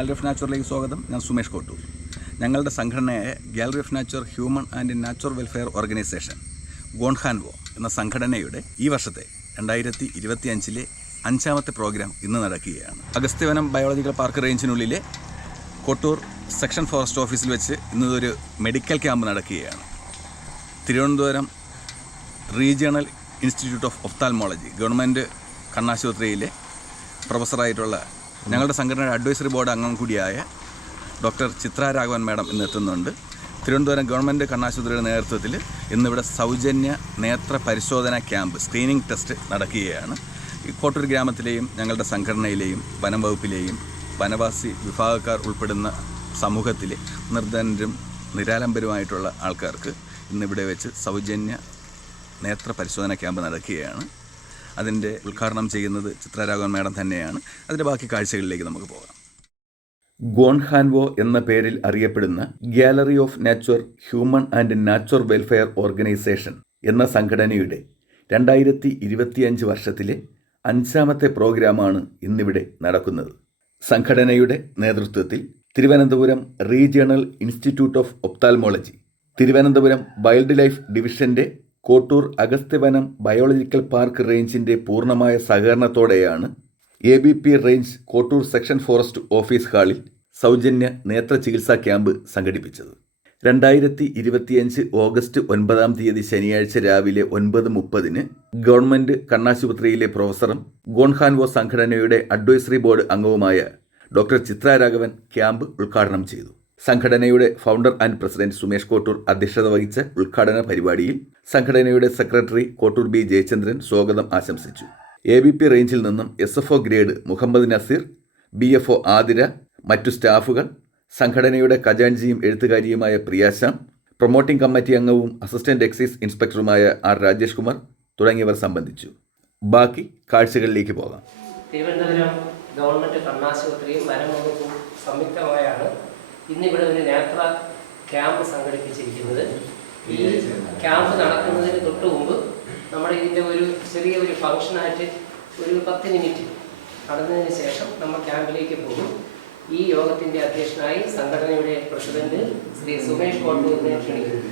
Gallery of നാച്ചുറിലേക്ക് സ്വാഗതം. ഞാൻ സുമേഷ് കോട്ടൂർ. ഞങ്ങളുടെ സംഘടനയായ gallery of nature human and natural welfare organisation Gonhanwo എന്ന സംഘടനയുടെ ഈ വർഷത്തെ രണ്ടായിരത്തി ഇരുപത്തി അഞ്ചിലെ അഞ്ചാമത്തെ പ്രോഗ്രാം ഇന്ന് നടക്കുകയാണ്. അഗസ്ത്യവനം ബയോളജിക്കൽ പാർക്ക് റേഞ്ചിനുള്ളിലെ കോട്ടൂർ സെക്ഷൻ ഫോറസ്റ്റ് ഓഫീസിൽ വെച്ച് ഇന്നതൊരു മെഡിക്കൽ ക്യാമ്പ് നടക്കുകയാണ്. Thiruvananthapuram regional institute of ophthalmology government കണ്ണാശുപത്രിയിലെ പ്രൊഫസറായിട്ടുള്ള ഞങ്ങളുടെ സംഘടനയുടെ അഡ്വൈസറി ബോർഡ് അംഗം കൂടിയായ ഡോക്ടർ ചിത്ര രാഘവൻ മാഡം ഇന്ന് എത്തുന്നുണ്ട്. തിരുവനന്തപുരം ഗവൺമെന്റ് കണ്ണാശുപത്രിയുടെ നേതൃത്വത്തിൽ ഇന്നിവിടെ സൗജന്യ നേത്ര പരിശോധന ക്യാമ്പ് സ്ക്രീനിംഗ് ടെസ്റ്റ് നടക്കുകയാണ്. ഈ കോട്ടൂർ ഗ്രാമത്തിലെയും ഞങ്ങളുടെ സംഘടനയിലെയും വനം വകുപ്പിലെയും വനവാസി വിഭാഗക്കാർ ഉൾപ്പെടുന്ന സമൂഹത്തിലെ നിർധനരും നിരാലംബരുമായിട്ടുള്ള ആൾക്കാർക്ക് ഇന്നിവിടെ വെച്ച് സൗജന്യ നേത്ര പരിശോധന ക്യാമ്പ് നടക്കുകയാണ്. അതിന്റെ ഉദ്ഘാടനം ചെയ്യുന്നത് ചിത്രരാഘവൻ മേഡം തന്നെയാണ്. അതിന്റെ ബാക്കി കാഴ്ചകളിലേക്ക് നമുക്ക് പോകാം. ഗോൺഹാൻവോ എന്ന പേരിൽ അറിയപ്പെടുന്ന gallery of nature human and nature welfare organisation എന്ന സംഘടനയുടെ രണ്ടായിരത്തി ഇരുപത്തിയഞ്ച് വർഷത്തിലെ അഞ്ചാമത്തെ പ്രോഗ്രാമാണ് ഇന്നിവിടെ നടക്കുന്നത്. സംഘടനയുടെ നേതൃത്വത്തിൽ Thiruvananthapuram regional institute of ophthalmology Thiruvananthapuram wildlife ഡിവിഷന്റെ കോട്ടൂർ അഗസ്ത്യവനം ബയോളജിക്കൽ പാർക്ക് റേഞ്ചിന്റെ പൂർണമായ സഹകരണത്തോടെയാണ് A B P range Kottoor section forest office ഹാളിൽ സൗജന്യ നേത്ര ചികിത്സാ ക്യാമ്പ് സംഘടിപ്പിച്ചത്. രണ്ടായിരത്തി ഇരുപത്തിയഞ്ച് ഓഗസ്റ്റ് ഒൻപതാം തീയതി ശനിയാഴ്ച രാവിലെ ഒൻപത് മുപ്പതിന് ഗവൺമെന്റ് കണ്ണാശുപത്രിയിലെ പ്രൊഫസറും ഗോൺഹാൻവോ സംഘടനയുടെ അഡ്വൈസറി ബോർഡ് അംഗവുമായ ഡോക്ടർ ചിത്ര രാഘവൻ ക്യാമ്പ് ഉദ്ഘാടനം ചെയ്തു. സംഘടനയുടെ founder and president Sumesh Kottoor അധ്യക്ഷത വഹിച്ച ഉദ്ഘാടന പരിപാടിയിൽ സംഘടനയുടെ സെക്രട്ടറി കോട്ടൂർ ബി ജയചന്ദ്രൻ സ്വാഗതം ആശംസിച്ചു. എ ബി പി റേഞ്ചിൽ നിന്നും S F O grade Muhammad Naseer B F O Athira മറ്റു സ്റ്റാഫുകൾ സംഘടനയുടെ ഖജാൻജിയും എഴുത്തുകാരിയുമായ പ്രിയാശാം പ്രൊമോട്ടിംഗ് കമ്മിറ്റി അംഗവും അസിസ്റ്റന്റ് എക്സൈസ് ഇൻസ്പെക്ടറുമായ ആർ രാജേഷ് കുമാർ തുടങ്ങിയവർ സംബന്ധിച്ചു. ബാക്കി കാഴ്ചകളിലേക്ക് പോകാം. തിരുവനന്തപുരം ഗവൺമെന്റ് കണ്ണാശുപത്രിയും സംയുക്തമായാണ് ഇന്നിവിടെ ഒരു നേത്ര ക്യാമ്പ് സംഘടിപ്പിച്ചിരിക്കുന്നത്. ഈ ക്യാമ്പ് നടക്കുന്നതിന് തൊട്ട് മുമ്പ് നമ്മുടെ ഇതിന്റെ ഒരു ചെറിയ ഒരു ഫംഗ്ഷനായിട്ട് ഒരു പത്ത് മിനിറ്റ് നടന്നതിന് ശേഷം നമ്മൾ ക്യാമ്പിലേക്ക് പോകും. ഈ യോഗത്തിന്റെ അധ്യക്ഷനായി സംഘടനയുടെ പ്രസിഡന്റ് ശ്രീ സുമേഷ് കോട്ടൂരിനെ ക്ഷണിക്കുന്നു.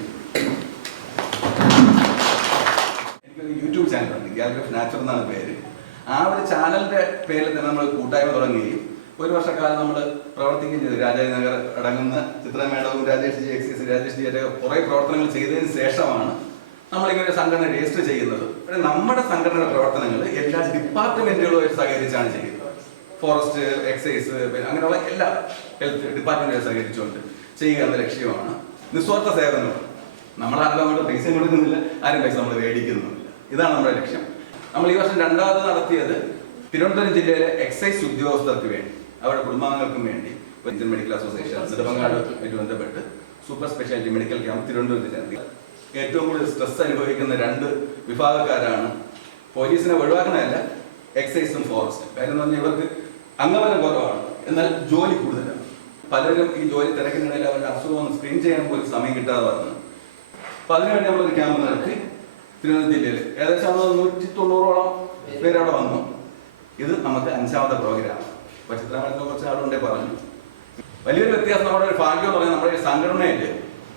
യൂട്യൂബ് ചാനലുണ്ട്. ഗ്യാലറി ഓഫ് നാച്ചുറൽ എന്നാണ് പേര്. ആ ഒരു ചാനലിന്റെ പേരിൽ തന്നെ നമ്മൾ കൂട്ടായ്മ തുടങ്ങുകയും ഒരു വർഷക്കാലം നമ്മൾ പ്രവർത്തിക്കുകയും ചെയ്തു. രാജാജി നഗർ അടങ്ങുന്ന ചിത്രമേളവും രാജേഷ് ജി എക്സൈസ് രാജേഷ് ജി ഒക്കെ കുറേ പ്രവർത്തനങ്ങൾ ചെയ്തതിന് ശേഷമാണ് നമ്മളിങ്ങനെ സംഘടന രജിസ്റ്റർ ചെയ്യുന്നത്. പക്ഷേ നമ്മുടെ സംഘടനയുടെ പ്രവർത്തനങ്ങൾ എല്ലാ ഡിപ്പാർട്ട്മെന്റുകളുമായി സഹകരിച്ചാണ് ചെയ്യുന്നത്. ഫോറസ്റ്റ് എക്സൈസ് അങ്ങനെയുള്ള എല്ലാ ഹെൽത്ത് ഡിപ്പാർട്ട്മെന്റുകൾ സഹകരിച്ചുകൊണ്ട് ചെയ്യുക എന്ന ലക്ഷ്യമാണ് നിസ്വാർത്ഥ സേവനമാണ് നമ്മൾ ആരും നമ്മുടെ പൈസ കൊടുക്കുന്നില്ല ആരും പൈസ നമ്മൾ മേടിക്കുന്നുമില്ല. ഇതാണ് നമ്മുടെ ലക്ഷ്യം. നമ്മൾ ഈ വർഷം രണ്ടാമത് നടത്തിയത് തിരുവനന്തപുരം ജില്ലയിലെ എക്സൈസ് ഉദ്യോഗസ്ഥർക്ക് വേണ്ടി. അവരുടെ കുടുംബാംഗങ്ങൾക്കും വേണ്ടി ഇന്ത്യൻ മെഡിക്കൽ അസോസിയേഷൻ നെടുമങ്ങാടുമായിട്ട് ബന്ധപ്പെട്ട് സൂപ്പർ സ്പെഷ്യാലിറ്റി മെഡിക്കൽ ക്യാമ്പ് തിരുവനന്തപുരത്ത് ചേർത്തി. ഏറ്റവും കൂടുതൽ സ്ട്രെസ് അനുഭവിക്കുന്ന രണ്ട് വിഭാഗക്കാരാണ് പോലീസിനെ ഒഴിവാക്കണമല്ല എക്സൈസും ഫോറസ്റ്റും കാര്യം എന്ന് പറഞ്ഞാൽ ഇവർക്ക് അംഗബലം കുറവാണ്. എന്നാൽ ജോലി കൂടുതലാണ്. പലരും ഈ ജോലി തിരക്കിനിടയിൽ അവരുടെ അസുഖം ഒന്ന് സ്ക്രീൻ ചെയ്യാൻ പോലും സമയം കിട്ടാതെ വന്നു അപ്പൊ അതിനുവേണ്ടി നമ്മളൊരു ക്യാമ്പ് നടത്തി തിരുവനന്തപുരം ജില്ലയിൽ ഏകദേശം നൂറ്റി തൊണ്ണൂറോളം പേര് അവിടെ വന്നു. ഇത് നമുക്ക് അഞ്ചാമത്തെ പ്രോഗ്രാം ചിത്രമേളത്തെ കുറച്ച് ആളുണ്ടേ പറഞ്ഞു. വലിയൊരു വ്യത്യാസം നമ്മുടെ ഒരു ഭാഗ്യം എന്ന് പറയുന്നത് നമ്മുടെ സംഘടനയിൽ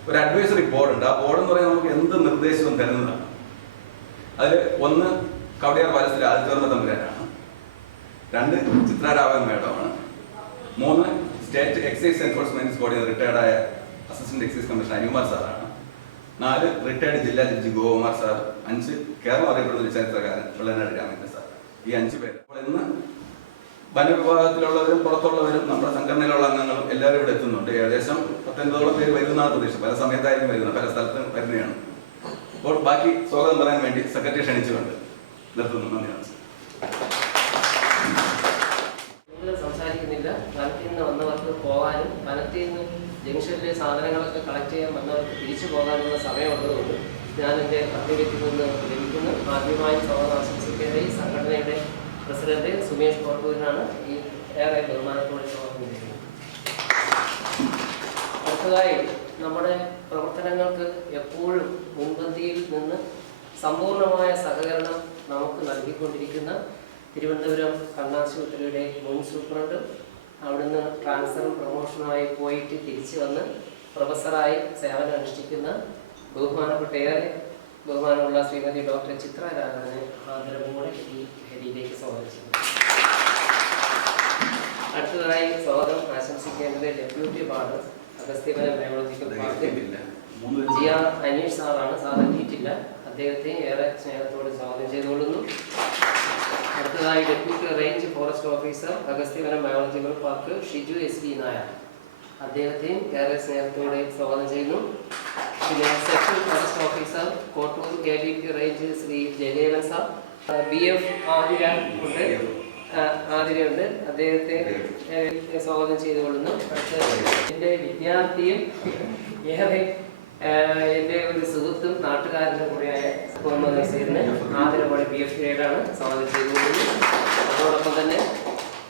ഒരു അഡ്വൈസറി ബോർഡ് ഉണ്ട്. ആ ബോർഡ് എന്ന് പറയുന്നത് നമുക്ക് എന്ത് നിർദ്ദേശവും തരുന്നതാണ്. അതിൽ ഒന്ന് കവടിയാർ പാലസിലെ ആദിത്യവർമ്മ തമ്പുരാനാണ്. രണ്ട് ചിത്രാരാഘവൻ മേഡമാണ്. മൂന്ന് സ്റ്റേറ്റ് എക്സൈസ് എൻഫോഴ്സ്മെന്റ് ബോർഡിൽ റിട്ടയർഡായ അസിസ്റ്റന്റ് എക്സൈസ് കമ്മീഷണർ അനികുമാർ സാറാണ്. നാല് റിട്ടയർഡ് ജില്ലാ ജഡ്ജി ഗോകുമാർ സാർ. അഞ്ച് കേരളം അറിയപ്പെടുന്ന ഒരു ചരിത്രകാരൻ വെള്ളനാട് രാമേന്ദ്രൻ സാർ. ഈ അഞ്ച് പേര്. അപ്പോൾ ഇന്ന് വനവിഭാഗത്തിലുള്ളവരും പുറത്തുള്ളവരും നമ്മുടെ സംഘടനയിലുള്ള അംഗങ്ങളും എല്ലാവരും ഇവിടെ എത്തുന്നുണ്ട്. ഏകദേശം പത്തൊൻപതോളം പേര് വരുന്നതാണ് പ്രതീക്ഷ. പല സമയത്തായിരിക്കും വരുന്നത്. പല സ്ഥലത്തും വരുന്നതാണ്. അപ്പോൾ ബാക്കി സ്വാഗതം പറയാൻ വേണ്ടി സെക്രട്ടറി ക്ഷണിച്ചുകൊണ്ട് നിർത്തുന്നു. നന്ദി സംസാരിക്കുന്നില്ല. വനത്തിൽ നിന്ന് വന്നവർക്ക് പോകാനും വനത്തിൽ നിന്ന് ജംഗ്ഷനിലെ സാധനങ്ങളൊക്കെ കളക്ട് ചെയ്യാൻ വന്നവർക്ക് തിരിച്ചു പോകാനുള്ള സമയമുള്ളതുകൊണ്ട് ഞാൻ എന്റെ കർത്തവ്യത്തിൽ നിന്ന് ലഭിക്കുന്നു ആദ്യമായി സ്വാഗതം ആശംസിക്കുന്നത് ഈ സംഘടനയുടെ പ്രസിഡന്റ് സുമേഷ് കോട്ടൂരിനാണ് ഈ ഏറെ ബഹുമാനത്തോടെ അടുത്തതായി നമ്മുടെ പ്രവർത്തനങ്ങൾക്ക് എപ്പോഴും മുൻപന്തിയിൽ നിന്ന് സമ്പൂർണമായ സഹകരണം നമുക്ക് നൽകിക്കൊണ്ടിരിക്കുന്ന തിരുവനന്തപുരം കണ്ണാശുപത്രിയുടെ മുൻ സൂപ്രണ്ട് അവിടുന്ന് ട്രാൻസ്ഫറും പ്രൊമോഷനുമായി പോയിട്ട് തിരിച്ചു വന്ന് പ്രൊഫസറായി സേവനം അനുഷ്ഠിക്കുന്ന ബഹുമാനപ്പെട്ട ഏറെ ബഹുമാനമുള്ള ശ്രീമതി ഡോക്ടർ ചിത്ര രാഘവനെ ആദരവോടെ ഈ ഹരിയിലേക്ക് സ്വാഗതം ചെയ്യുന്നു. അടുത്തതായി സ്വാഗതം ആശംസിക്കേണ്ടത് deputy ward Agasthyavanam biological park Jiya Aneesh സാറാണ് സാർ എത്തിയിട്ടില്ല. അദ്ദേഹത്തെ ഏറെ സ്നേഹത്തോടെ സ്വാഗതം ചെയ്തുകൊള്ളുന്നു. അടുത്തതായി deputy range forest officer Agasthyavanam biological park Shiju S V Nair. അദ്ദേഹത്തെയും ഏറെ സ്നേഹത്തോടെ സ്വാഗതം ചെയ്യുന്നു. പിന്നെ section forest officer Kottoor K D P range Shri Jayadevan sir. B F Athira ഉണ്ട്. ആതിരയുണ്ട് അദ്ദേഹത്തെ സ്വാഗതം ചെയ്തുകൊള്ളുന്നു. എന്റെ എന്റെ വിദ്യാർത്ഥിയും ഏറെ എന്റെ എന്റെ ഒരു സുഹൃത്തും നാട്ടുകാരനും കൂടെയായ മുഹമ്മദ് നസീറിന് ആദരവോടെ ബി എഫ് ഗ്രേഡാണ് സ്വാഗതം ചെയ്തുകൊള്ളുന്നു. അതോടൊപ്പം തന്നെ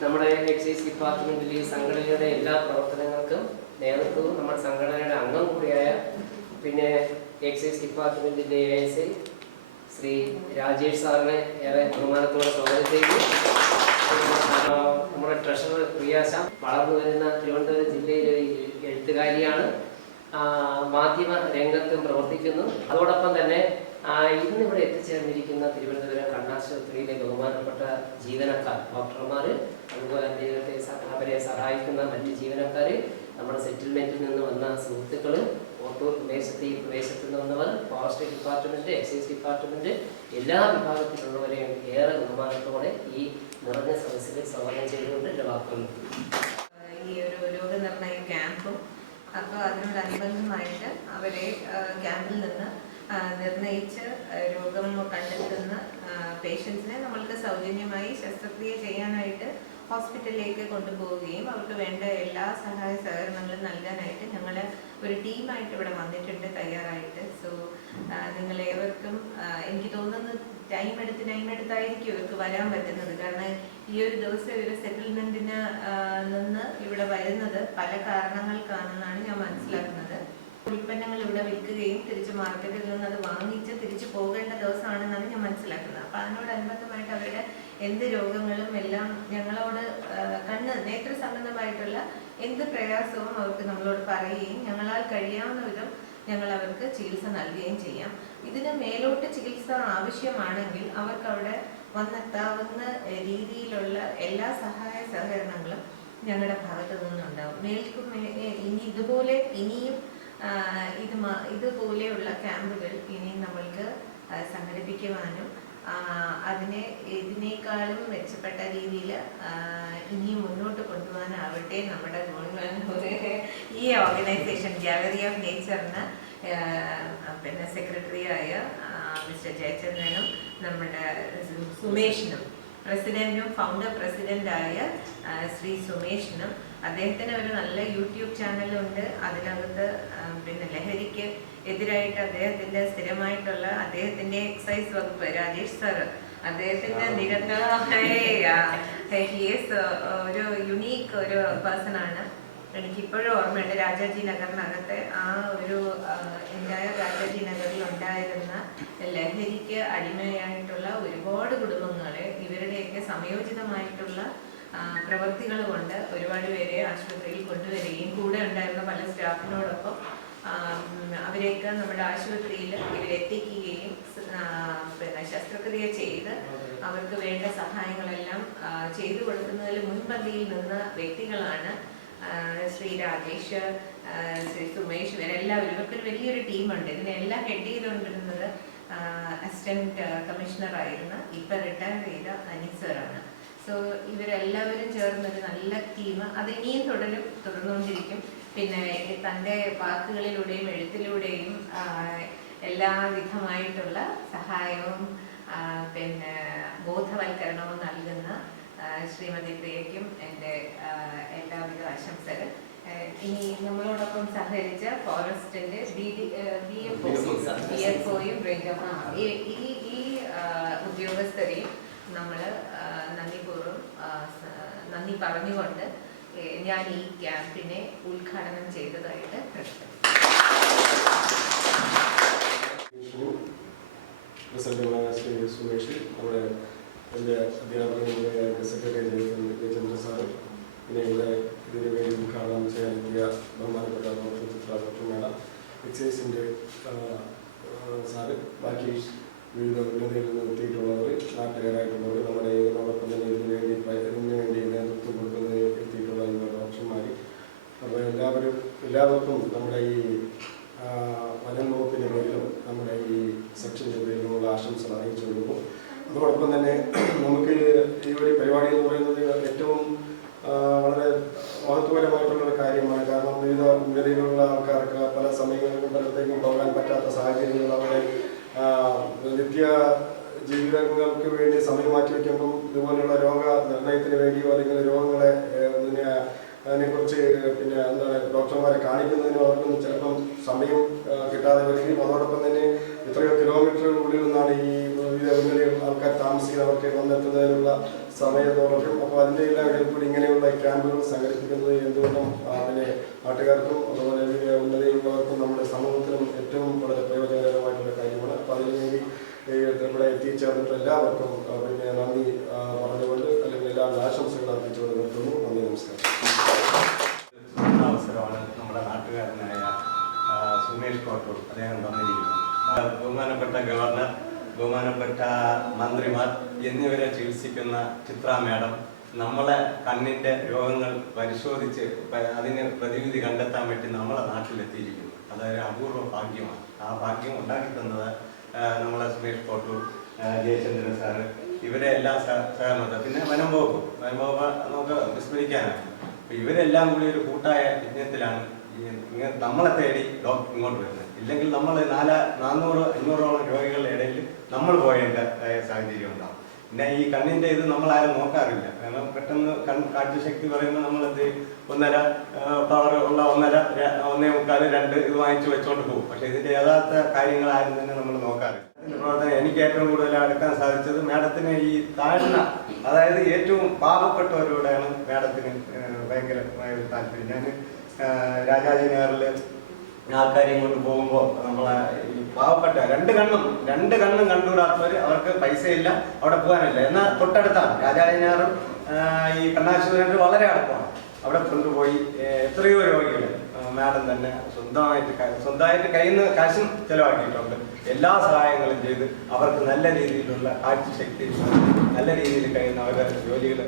നമ്മുടെ എക്സൈസ് ഡിപ്പാർട്ട്മെന്റിൽ ഈ സംഘടനയുടെ എല്ലാ പ്രവർത്തനങ്ങൾക്കും നേതൃത്വവും നമ്മുടെ സംഘടനയുടെ അംഗം കൂടിയായ പിന്നെ എക്സൈസ് ഡിപ്പാർട്ട്മെന്റിന്റെ A S I Shri Rajesh സാറിനെ ഏറെ ബഹുമാനത്തോടെ സ്വാഗതം ചെയ്തു നമ്മുടെ ട്രഷറർ പ്രിയാശ വളർന്നു വരുന്ന തിരുവനന്തപുരം ജില്ലയിലെ എഴുത്തുകാരിയാണ്. മാധ്യമ രംഗത്തും പ്രവർത്തിക്കുന്നു. അതോടൊപ്പം തന്നെ ഇന്നിവിടെ എത്തിച്ചേർന്നിരിക്കുന്ന തിരുവനന്തപുരം കണ്ണാശുപത്രിയിലെ ബഹുമാനപ്പെട്ട ജീവനക്കാർ ഡോക്ടർമാർ അതുപോലെ അദ്ദേഹത്തെ അവരെ സഹായിക്കുന്ന മറ്റ് ജീവനക്കാർ നമ്മുടെ സെറ്റിൽമെന്റിൽ നിന്ന് വന്ന സുഹൃത്തുക്കൾ ഓട്ടൂർ പ്രദേശത്ത് ഈ പ്രദേശത്ത് നിന്നവർ ഫോറസ്റ്റ് ഡിപ്പാർട്ട്മെന്റ് എക്സൈസ് ഡിപ്പാർട്ട്മെന്റ് എല്ലാ വിഭാഗത്തിലുള്ളവരെയും ഏറെ ബഹുമാനത്തോടെ ഈ നിറഞ്ഞ സദസ്സിൽ സ്വാഗതം ചെയ്തുകൊണ്ട് എന്റെ ഈ ഒരു രോഗനിർണയ ക്യാമ്പും അപ്പോൾ അതിനോടനുബന്ധമായിട്ട് അവരെ ക്യാമ്പിൽ നിന്ന് നിർണയിച്ച് രോഗം കണ്ടെത്തുന്ന പേഷ്യൻസിനെ നമ്മൾക്ക് സൗജന്യമായി ശസ്ത്രക്രിയ ചെയ്യാനായിട്ട് ഹോസ്പിറ്റലിലേക്ക് കൊണ്ടുപോവുകയും അവർക്ക് വേണ്ട എല്ലാ സഹായ സഹകരണങ്ങളും നൽകാനായിട്ട് ഞങ്ങൾ ഒരു ടീമായിട്ട് ഇവിടെ വന്നിട്ടുണ്ട് തയ്യാറായിട്ട്. സോ നിങ്ങൾ ഏവർക്കും എനിക്ക് തോന്നുന്നു ടൈം എടുത്ത് ടൈം എടുത്തായിരിക്കും ഇവർക്ക് വരാൻ പറ്റുന്നത്. കാരണം ഈ ഒരു ദിവസം ഒരു സെറ്റിൽമെന്റിന് നിന്ന് ഇവിടെ വരുന്നത് പല കാരണങ്ങൾക്കാണെന്നാണ് ഞാൻ മനസ്സിലാക്കുന്നത്. ഉൽപ്പന്നങ്ങൾ ഇവിടെ വിൽക്കുകയും തിരിച്ച് മാർക്കറ്റിൽ നിന്ന് അത് വാങ്ങിച്ച് തിരിച്ചു പോകേണ്ട ദിവസമാണെന്നാണ് ഞാൻ മനസ്സിലാക്കുന്നത്. അപ്പൊ അതിനോടനുബന്ധമായിട്ട് അവരുടെ എന്ത് രോഗങ്ങളും എല്ലാം ഞങ്ങളോട് കണ്ണ് നേത്ര സംബന്ധമായിട്ടുള്ള എന്ത് പ്രയാസവും അവർക്ക് നമ്മളോട് പറയുകയും ഞങ്ങളാൽ കഴിയാവുന്ന വിധം ഞങ്ങൾ അവർക്ക് ചികിത്സ നൽകുകയും ചെയ്യാം. ഇതിന് മേലോട്ട് ചികിത്സ ആവശ്യമാണെങ്കിൽ അവർക്ക് അവിടെ വന്നെത്താവുന്ന രീതിയിലുള്ള എല്ലാ സഹായ സഹകരണങ്ങളും ഞങ്ങളുടെ ഭാഗത്തു നിന്നുണ്ടാവും. മേൽക്കും ഇനി ഇതുപോലെ ഇനിയും ഇത് ഇതുപോലെയുള്ള ക്യാമ്പുകൾ ഇനിയും നമ്മൾക്ക് ആ, സംഘടിപ്പിക്കുവാനും ആ, അതിനെ ഇതിനേക്കാളും മെച്ചപ്പെട്ട രീതിയിൽ ഇനിയും മുന്നോട്ട് കൊണ്ടുപോകാനാവട്ടെ നമ്മുടെ ഗവൺമെന്റ് ഈ ഓർഗനൈസേഷൻ. ഗാലറി ഓഫ് നേച്ചറിന് പിന്നെ സെക്രട്ടറിയായ മിസ്റ്റർ ജയചന്ദ്രനും നമ്മുടെ സുമേഷിനും പ്രസിഡന്റും ഫൗണ്ടർ പ്രസിഡന്റായ ശ്രീ സുമേഷിനും അദ്ദേഹത്തിന് ഒരു നല്ല യൂട്യൂബ് ചാനലുണ്ട്. അതിനകത്ത് പിന്നെ ലഹരിക്ക് എതിരായിട്ട് അദ്ദേഹത്തിന്റെ സ്ഥിരമായിട്ടുള്ള അദ്ദേഹത്തിന്റെ എക്സൈസ് വകുപ്പ് രാജേഷ് സാർ അദ്ദേഹത്തിന്റെ നിരന്തരമായ ഒരു യുണീക്ക് ഒരു പേഴ്സൺ ആണ്. എനിക്ക് ഇപ്പോഴും ഓർമ്മയുണ്ട് രാജാജി നഗറിനകത്തെ ആ ഒരു എന്തായ രാജാജി നഗറിൽ ഉണ്ടായിരുന്ന ലഹരിക്ക് അടിമയായിട്ടുള്ള ഒരുപാട് കുടുംബങ്ങളെ ഇവരുടെയൊക്കെ സംയോജിതമായിട്ടുള്ള പ്രവൃത്തികൾ കൊണ്ട് ഒരുപാട് പേരെ ആശുപത്രിയിൽ കൊണ്ടുവരികയും കൂടെ ഉണ്ടായിരുന്ന പല സ്റ്റാഫിനോടൊപ്പം അവരെയൊക്കെ നമ്മുടെ ആശുപത്രിയിൽ ഇവരെത്തിക്കുകയും പിന്നെ ശസ്ത്രക്രിയ ചെയ്ത് അവർക്ക് വേണ്ട സഹായങ്ങളെല്ലാം ചെയ്തു കൊടുക്കുന്നതിൽ മുൻപന്തിയിൽ നിന്ന വ്യക്തികളാണ് ശ്രീ രാജേഷ് ശ്രീ സുമേഷ് ഇവരെല്ലാവരും ഇവർക്കൊരു വലിയൊരു ടീമുണ്ട്. ഇതിനെല്ലാം ഹെഡ് ചെയ്തുകൊണ്ടിരുന്നത് അസിസ്റ്റന്റ് കമ്മീഷണർ ആയിരുന്ന ഇപ്പം റിട്ടയർ ചെയ്ത അനീസറാണ് സോ ഇവരെല്ലാവരും ചേർന്നൊരു നല്ല ടീം. അത് ഇനിയും തുടരും തുടർന്നുകൊണ്ടിരിക്കും. പിന്നെ തന്റെ വാക്കുകളിലൂടെയും എഴുത്തിലൂടെയും എല്ലാവിധമായിട്ടുള്ള സഹായവും പിന്നെ ബോധവൽക്കരണവും നൽകുന്ന ശ്രീമതി പ്രിയയ്ക്കും എന്റെ എല്ലാവിധ ആശംസകൾ ഇനി നമ്മളോടൊപ്പം സഹകരിച്ച ഫോറസ്റ്റിന്റെ B D B F O B F ഒയും ഈ ഈ- ഉദ്യോഗസ്ഥരെയും നമ്മൾ നന്ദിപൂർവം നന്ദി പറഞ്ഞുകൊണ്ട് ഞാൻ ഈ ക്യാമ്പിനെ ഉദ്ഘാടനം ചെയ്തതായിട്ട് പ്രഖ്യാപിക്കുന്നു പ്രസിഡന്റുമായ ശ്രീ സുമേഷ് നമ്മുടെ എന്റെ അധ്യാപകനുമായ സെക്രട്ടറി ജയചന്ദ്ര സാറ് പിന്നെ ഇവിടെ ബാക്കി വിവിധ ഉന്നതിയിൽ നിന്ന് എത്തിയിട്ടുള്ളവർ നാട്ടുകാരായിട്ടുള്ളവർ നമ്മുടെ ഇതിനോടൊപ്പം തന്നെ ഇതിനു വേണ്ടി പ്ര- ഇതിനു വേണ്ടി നേതൃത്വം കൊടുക്കുന്നതിന് എത്തിയിട്ടുള്ള നമ്മുടെ ഡോക്ടർമാർ അപ്പോൾ എല്ലാവരും എല്ലാവർക്കും നമ്മുടെ ഈ ആ, വനം വകുപ്പിന്റെ പേരിലും നമ്മുടെ ഈ സെക്ഷന്റെ പേരിലുമുള്ള ആശംസകൾ അറിയിച്ചു കൊടുക്കും അതോടൊപ്പം തന്നെ നമുക്ക് ഈ ഒരു പരിപാടി എന്ന് പറയുന്നത് ഏറ്റവും വളരെ മഹത്വപരമായിട്ടുള്ള ഒരു കാര്യമാണ്. കാരണം വിവിധ ഉന്നതിയിലുള്ള ആൾക്കാർക്ക് പല സമയങ്ങളിലും പലത്തേക്കും പോകാൻ പറ്റാത്ത സാഹചര്യങ്ങൾ അവിടെ ആ, നിത്യ ജീവിതങ്ങൾക്ക് വേണ്ടി സമയം മാറ്റി വയ്ക്കുമ്പം ഇതുപോലെയുള്ള രോഗ നിർണയത്തിന് വേണ്ടിയോ അല്ലെങ്കിൽ രോഗങ്ങളെ പിന്നെ അതിനെക്കുറിച്ച് പിന്നെ എന്താണ് ഡോക്ടർമാരെ കാണിക്കുന്നതിനും അവർക്കൊന്നും ചിലപ്പം സമയം ആ, കിട്ടാതെ വരികയും അതോടൊപ്പം തന്നെ എത്രയോ കിലോമീറ്ററുകളിൽ നിന്നാണ് ഈ വിവിധ ഉന്നതികൾ ആൾക്കാർ താമസിക്കുന്നവർക്ക് വന്നെത്തുന്നതിനുള്ള സമയത്തോളം അപ്പോൾ അതിന്റെ എല്ലാം ഇടയിൽ കൂടി ഇങ്ങനെയുള്ള ക്യാമ്പുകൾ സംഘടിപ്പിക്കുന്നത് എന്തുകൊണ്ടും പിന്നെ നാട്ടുകാർക്കും അതുപോലെ വിവിധ നമ്മുടെ സമൂഹത്തിനും ഏറ്റവും വളരെ പ്രയോജനകരമായിട്ടുള്ള കാര്യമാണ്. അപ്പോൾ അതിനുവേണ്ടി വേണ്ടി ഇവിടെ എത്തിച്ചേർന്നിട്ടുള്ള എല്ലാവർക്കും പിന്നെ നന്ദി പറഞ്ഞുകൊണ്ട് അല്ലെങ്കിൽ എല്ലാ ആശംസകൾ അർപ്പിച്ചുകൊണ്ട് നിർത്തുന്നു. നന്ദി നമസ്കാരം. അവസരമാണ് നമ്മുടെ നാട്ടുകാരനായ സുമേഷ് കോട്ടൂർ അദ്ദേഹം തന്നിരിക്കുന്നത്. ബഹുമാനപ്പെട്ട ഗവർണർ ബഹുമാനപ്പെട്ട മന്ത്രിമാർ എന്നിവരെ ചികിത്സിക്കുന്ന ചിത്ര മാഡം നമ്മളെ കണ്ണിന്റെ രോഗങ്ങൾ പരിശോധിച്ച് അതിന് പ്രതിവിധി കണ്ടെത്താൻ വേണ്ടി നമ്മളെ നാട്ടിലെത്തിയിരിക്കുന്നു. അതൊരു അപൂർവ ഭാഗ്യമാണ്. ആ ഭാഗ്യം ഉണ്ടാക്കി തന്നത് നമ്മളെ സുമേഷ് കോട്ടൂർ ജയചന്ദ്രൻ സാറ്. ഇവരെ എല്ലാം സഹകരണമുണ്ട് പിന്നെ വനം വനംവകുപ്പ് വനം വകുപ്പ് നമുക്ക് വിസ്മരിക്കാനാണ്. അപ്പൊ ഇവരെല്ലാം കൂടി ഒരു കൂട്ടായ യജ്ഞത്തിലാണ് ഇങ്ങനെ നമ്മളെ തേടി ഡോക്ടർ ഇങ്ങോട്ട് വരുന്നത്. ഇല്ലെങ്കിൽ നമ്മൾ നാല നാനൂറ് അഞ്ഞൂറോളം രോഗികളുടെ ഇടയിൽ നമ്മൾ പോയേണ്ട സാഹചര്യം ഉണ്ടാവും. പിന്നെ ഈ കണ്ണിന്റെ ഇത് നമ്മൾ ആരും നോക്കാറില്ല. കാരണം പെട്ടെന്ന് കൺ കാഴ്ചശക്തി പറയുമ്പോൾ നമ്മൾ എന്ത്? ഒന്നര പവർ ഉള്ള ഒന്നര ഒന്നേ മുക്കാൽ രണ്ട് ഇത് വാങ്ങിച്ചു വെച്ചോണ്ട് പോകും. പക്ഷെ ഇതിന്റെ യഥാർത്ഥ കാര്യങ്ങൾ ആരും തന്നെ നമ്മൾ നോക്കാറില്ല. പ്രവർത്തനം എനിക്ക് ഏറ്റവും കൂടുതൽ അടുക്കാൻ സാധിച്ചത് മാഡത്തിന് ഈ താഴ്ന്ന അതായത് ഏറ്റവും പാവപ്പെട്ടവരോടാണ് മാഡത്തിന് ഭയങ്കരമായ താല്പര്യം. ഞാൻ രാജാജി നഗറിൽ ആൾക്കാരെയും കൊണ്ട് പോകുമ്പോൾ നമ്മളെ ഈ പാവപ്പെട്ട രണ്ട് കണ്ണും രണ്ട് കണ്ണും കണ്ടുകൂടാത്തവർ അവർക്ക് പൈസയില്ല അവിടെ പോകാനില്ല. എന്നാൽ തൊട്ടടുത്താണ്. രാജാജിനാറും ഈ കണ്ണാശുപത്രി വളരെ അടുപ്പമാണ് അവിടെ കൊണ്ടുപോയി എത്രയോ രോഗികൾ മാഡം തന്നെ സ്വന്തമായിട്ട് സ്വന്തമായിട്ട് കയ്യിൽ നിന്ന് കാശും ചെലവാക്കിയിട്ടുണ്ട്. എല്ലാ സഹായങ്ങളും ചെയ്ത് അവർക്ക് നല്ല രീതിയിലുള്ള കാഴ്ചശക്തി നല്ല രീതിയിൽ കഴിയുന്ന അവരുടെ ജോലികൾ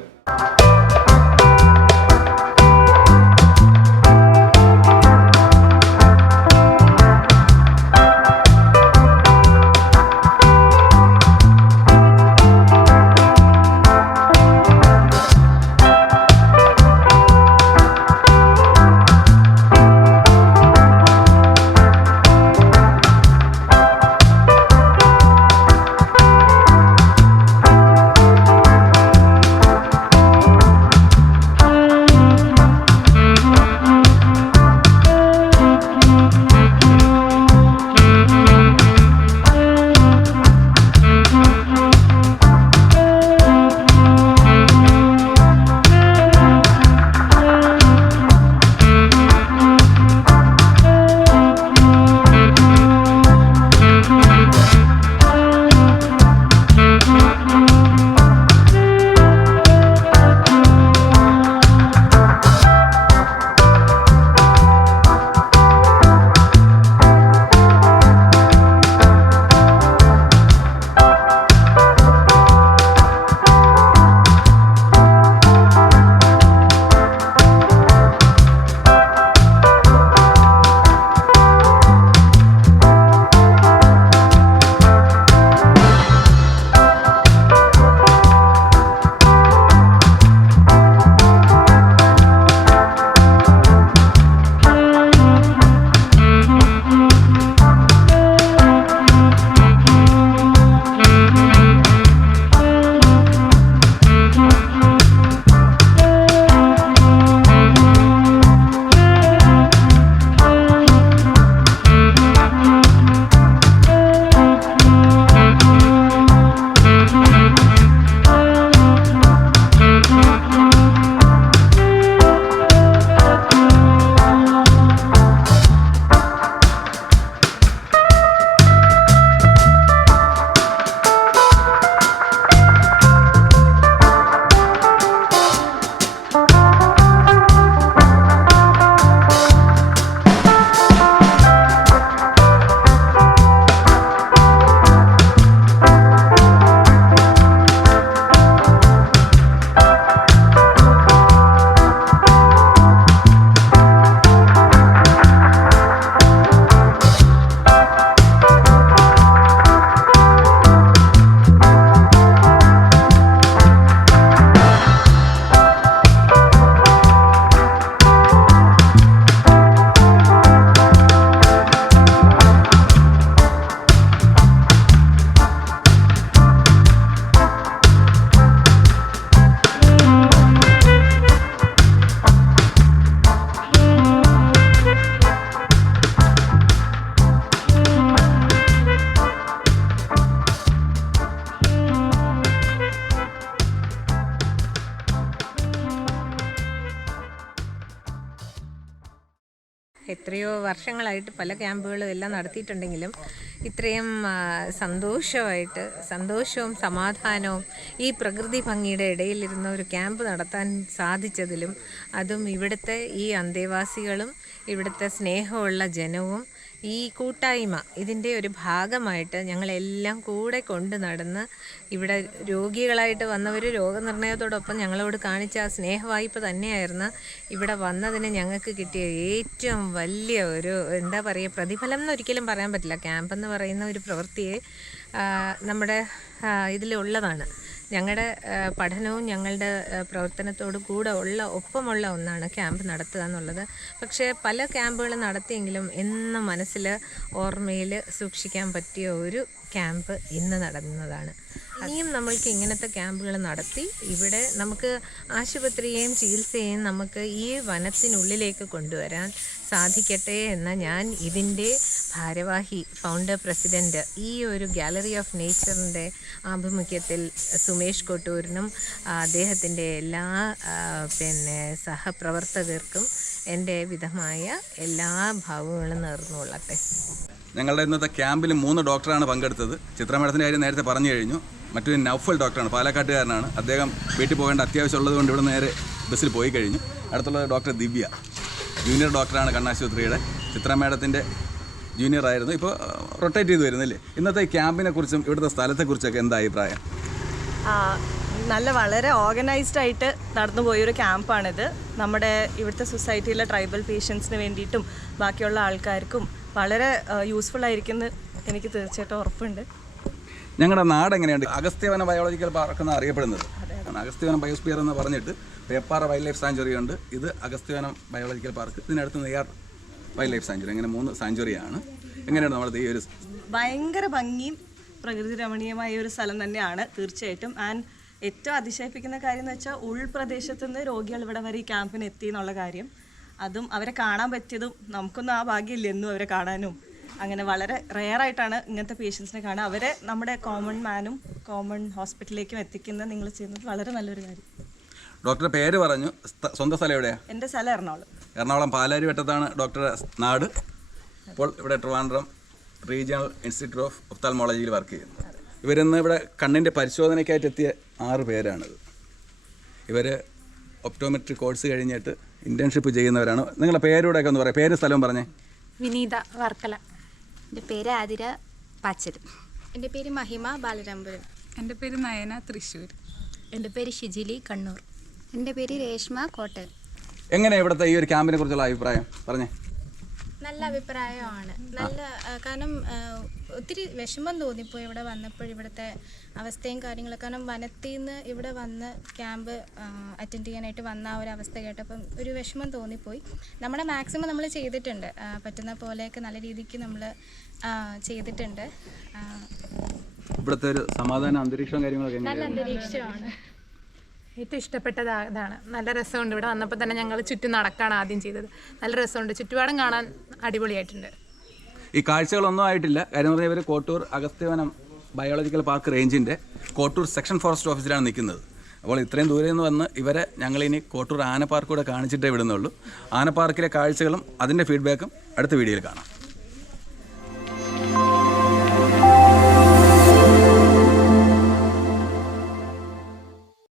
വർഷങ്ങളായിട്ട് പല ക്യാമ്പുകളും എല്ലാം നടത്തിയിട്ടുണ്ടെങ്കിലും ഇത്രയും സന്തോഷമായിട്ട് സന്തോഷവും സമാധാനവും ഈ പ്രകൃതി ഭംഗിയുടെ ഇടയിലിരുന്ന ഒരു ക്യാമ്പ് നടത്താൻ സാധിച്ചതിലും അതും ഇവിടുത്തെ ഈ അന്തേവാസികളും ഇവിടുത്തെ സ്നേഹമുള്ള ജനവും ഈ കൂട്ടായ്മ ഇതിന്റെ ഒരു ഭാഗമായിട്ട് ഞങ്ങളെല്ലാം കൂടെ കൊണ്ട് നടന്ന് ഇവിടെ രോഗികളായിട്ട് വന്നവർ രോഗനിർണയത്തോടൊപ്പം ഞങ്ങളോട് കാണിച്ച ആ സ്നേഹവായ്പ തന്നെയായിരുന്നു. ഇവിടെ വന്നതിന് ഞങ്ങൾക്ക് കിട്ടിയ ഏറ്റവും വലിയ ഒരു എന്താ പറയുക പ്രതിഫലം എന്ന് ഒരിക്കലും പറയാൻ പറ്റില്ല. ക്യാമ്പ് എന്ന് പറയുന്ന ഒരു പ്രവൃത്തിയെ നമ്മുടെ ഇതിലുള്ളതാണ്. ഞങ്ങളുടെ പഠനവും ഞങ്ങളുടെ പ്രവർത്തനത്തോട് കൂടെ ഉള്ള ഒപ്പമുള്ള ഒന്നാണ് ക്യാമ്പ് നടത്തുക എന്നുള്ളത്. പക്ഷേ പല ക്യാമ്പുകൾ നടത്തിയെങ്കിലും എന്നും മനസ്സിൽ ഓർമ്മയിൽ സൂക്ഷിക്കാൻ പറ്റിയ ഒരു ക്യാമ്പ് ഇന്ന് നടന്നതാണ്. ഇനിയും നമ്മൾക്ക് ഇങ്ങനത്തെ ക്യാമ്പുകൾ നടത്തി ഇവിടെ നമുക്ക് ആശുപത്രിയെയും ചികിത്സയെയും നമുക്ക് ഈ വനത്തിനുള്ളിലേക്ക് കൊണ്ടുവരാൻ സാധിക്കട്ടെ എന്ന ഞാൻ ഇതിന്റെ ഭാരവാഹി ഫൗണ്ടർ പ്രസിഡന്റ് ഈ ഒരു ഗാലറി ഓഫ് നേച്ചറിന്റെ ആഭിമുഖ്യത്തിൽ സുമേഷ് കൊട്ടൂരിനും അദ്ദേഹത്തിന്റെ എല്ലാ പിന്നെ സഹപ്രവർത്തകർക്കും എന്റെ വിധമായ എല്ലാ ഭാവങ്ങളും നേർന്നുകൊള്ളട്ടെ. ഞങ്ങളുടെ ഇന്നത്തെ ക്യാമ്പിൽ മൂന്ന് ഡോക്ടറാണ് പങ്കെടുത്തത്. ചിത്രമേടത്തിന്റെ കാര്യം നേരത്തെ പറഞ്ഞു കഴിഞ്ഞു. മറ്റൊരു നൗഫൽ ഡോക്ടറാണ് പാലക്കാട്ടുകാരനാണ്. അദ്ദേഹം വീട്ടിൽ പോകേണ്ട അത്യാവശ്യമുള്ളത് കൊണ്ട് ഇവിടെ നേരെ ബസ്സിൽ പോയി കഴിഞ്ഞു. അടുത്തുള്ള ഡോക്ടർ ദിവ്യ ജൂനിയർ ഡോക്ടറാണ് കണ്ണാശുപത്രിയുടെ. ചിത്ര മേഡത്തിന്റെ ജൂനിയർ ആയിരുന്നു. ഇപ്പോൾ റൊട്ടേറ്റ് ചെയ്ത് വരുന്നില്ലേ? ഇന്നത്തെ ക്യാമ്പിനെ കുറിച്ചും ഇവിടുത്തെ സ്ഥലത്തെക്കുറിച്ചൊക്കെ എന്താ അഭിപ്രായം? നല്ല വളരെ ഓർഗനൈസ്ഡ് ആയിട്ട് നടന്നു പോയൊരു ക്യാമ്പാണിത്. നമ്മുടെ ഇവിടുത്തെ സൊസൈറ്റിയിലെ ട്രൈബൽ പേഷ്യൻസിന് വേണ്ടിയിട്ടും ബാക്കിയുള്ള ആൾക്കാർക്കും വളരെ യൂസ്ഫുൾ ആയിരിക്കുമെന്ന് എനിക്ക് തീർച്ചയായിട്ടും ഉറപ്പുണ്ട്. ഞങ്ങളുടെ നാട് എങ്ങനെയുണ്ട് അഗസ്ത്യവന ബയോളജിക്കൽ പാർക്ക് എന്ന് അറിയപ്പെടുന്നത്. അഗസ്ത്യവനം ബയോസ്ഫിയർ എന്ന് പറഞ്ഞിട്ട് പേപ്പാറ വൈൽഡ് ലൈഫ് സാഞ്ചുറി ഉണ്ട്. ഇത് അഗസ്ത്യവനം ബയോളജിക്കൽ പാർക്ക് ഇതിനടുത്ത് നെയ്യാർ വൈൽഡ് ലൈഫ് സാഞ്ചുറി. അങ്ങനെ മൂന്ന് സാഞ്ചുറിയാണ്. എങ്ങനെയാണ് നമ്മുടെ ഈ ഒരു ഭയങ്കര ഭംഗിയും പ്രകൃതി രമണീയമായ ഒരു സ്ഥലം തന്നെയാണ് തീർച്ചയായിട്ടും. ആൻഡ് ഏറ്റവും അതിശയിപ്പിക്കുന്ന കാര്യം എന്ന് വെച്ചാൽ ഉൾപ്രദേശത്ത് നിന്ന് രോഗികൾ ഇവിടെ വരെ ഈ ക്യാമ്പിന് എത്തി എന്നുള്ള കാര്യം. അതും അവരെ കാണാൻ പറ്റിയതും നമുക്കൊന്നും ആ ഭാഗ്യമില്ല എന്നും അവരെ കാണാനും. അങ്ങനെ വളരെ റെയർ ആയിട്ടാണ് ഇങ്ങനത്തെ പേഷ്യൻസിനെ കാണുക. അവരെ നമ്മുടെ കോമൺ മാനും കോമൺ ഹോസ്പിറ്റലിലേക്കും എത്തിക്കുന്ന നിങ്ങൾ ചെയ്യുന്നത് വളരെ നല്ലൊരു കാര്യം. ഡോക്ടറുടെ പേര് പറഞ്ഞു. സ്വന്തം സ്ഥലം എവിടെയാണ് എന്റെ സ്ഥലം എറണാകുളം. എറണാകുളം പാലാരി വട്ടത്താണ് ഡോക്ടറുടെ നാട്. ഇപ്പോൾ ഇവിടെ ട്രിവാൻഡ്രം റീജിയണൽ ഇൻസ്റ്റിറ്റ്യൂട്ട് ഓഫ് ഒഫ്താൽമോളജിയിൽ വർക്ക് ചെയ്യുന്നു. ഇവരിന്ന് ഇവിടെ കണ്ണിന്റെ പരിശോധനയ്ക്കായിട്ട് എത്തിയ ആറ് പേരാണിത്. ഇവർ ഒപ്റ്റോമെട്രി കോഴ്സ് കഴിഞ്ഞിട്ട് ഇന്റേൺഷിപ്പ് ചെയ്യുന്നവരാണ്. നിങ്ങളുടെ പേരൂടെയൊക്കെ ഒന്ന് പറയാം. പേര് സ്ഥലവും പറഞ്ഞേ. വിനീത വർക്കല. എന്റെ പേര് ആതിര പാച്ചൽ. എന്റെ പേര് മഹിമ ബാലരാമപുരം എന്റെ പേര് നയന തൃശ്ശൂർ. എന്റെ പേര് ഷിജിലി കണ്ണൂർ. എന്റെ പേര് രേഷ്മ കോട്ടയം. എങ്ങനെയാണ് ഇവിടുത്തെ ഈ ഒരു ക്യാമ്പിനെ കുറിച്ചുള്ള അഭിപ്രായം? പറഞ്ഞേ. നല്ല അഭിപ്രായമാണ്. നല്ല കാരണം ഒത്തിരി വിഷമം തോന്നിപ്പോയി ഇവിടെ വന്നപ്പോൾ ഇവിടുത്തെ അവസ്ഥയും കാര്യങ്ങളും. കാരണം വനത്തിൽ നിന്ന് ഇവിടെ വന്ന് ക്യാമ്പ് അറ്റൻഡ് ചെയ്യാനായിട്ട് വന്ന ആ ഒരു അവസ്ഥ കേട്ടപ്പം ഒരു വിഷമം തോന്നിപ്പോയി. നമ്മുടെ മാക്സിമം നമ്മൾ ചെയ്തിട്ടുണ്ട്. പറ്റുന്ന പോലെയൊക്കെ നല്ല രീതിക്ക് നമ്മൾ ചെയ്തിട്ടുണ്ട്. ഇവിടുത്തെ ഒരു സമാധാന അന്തരീക്ഷവും കാര്യങ്ങളൊക്കെ നല്ല അന്തരീക്ഷമാണ്. ഏറ്റവും ഇഷ്ടപ്പെട്ടത് അതാണ് നല്ല രസമുണ്ട്. ഇവിടെ വന്നപ്പോൾ തന്നെ ഞങ്ങൾ ചുറ്റും നടക്കാണ് ആദ്യം ചെയ്തത്. നല്ല രസമുണ്ട്. ചുറ്റുപാടും കാണാൻ അടിപൊളിയായിട്ടുണ്ട്. ഈ കാഴ്ചകളൊന്നും ആയിട്ടില്ല. കാര്യം പറഞ്ഞാൽ ഇവർ കോട്ടൂർ അഗസ്ത്യവനം ബയോളജിക്കൽ പാർക്ക് റേഞ്ചിന്റെ കോട്ടൂർ സെക്ഷൻ ഫോറസ്റ്റ് ഓഫീസിലാണ് നിൽക്കുന്നത്. അപ്പോൾ ഇത്രയും ദൂരെ നിന്ന് വന്ന് ഇവരെ ഞങ്ങളിനി കോട്ടൂർ ആന പാർക്ക് കാണിച്ചിട്ടേ വിടുന്നുള്ളൂ. ആന പാർക്കിലെ കാഴ്ചകളും അതിന്റെ ഫീഡ്ബാക്കും അടുത്ത വീഡിയോയിൽ കാണാം.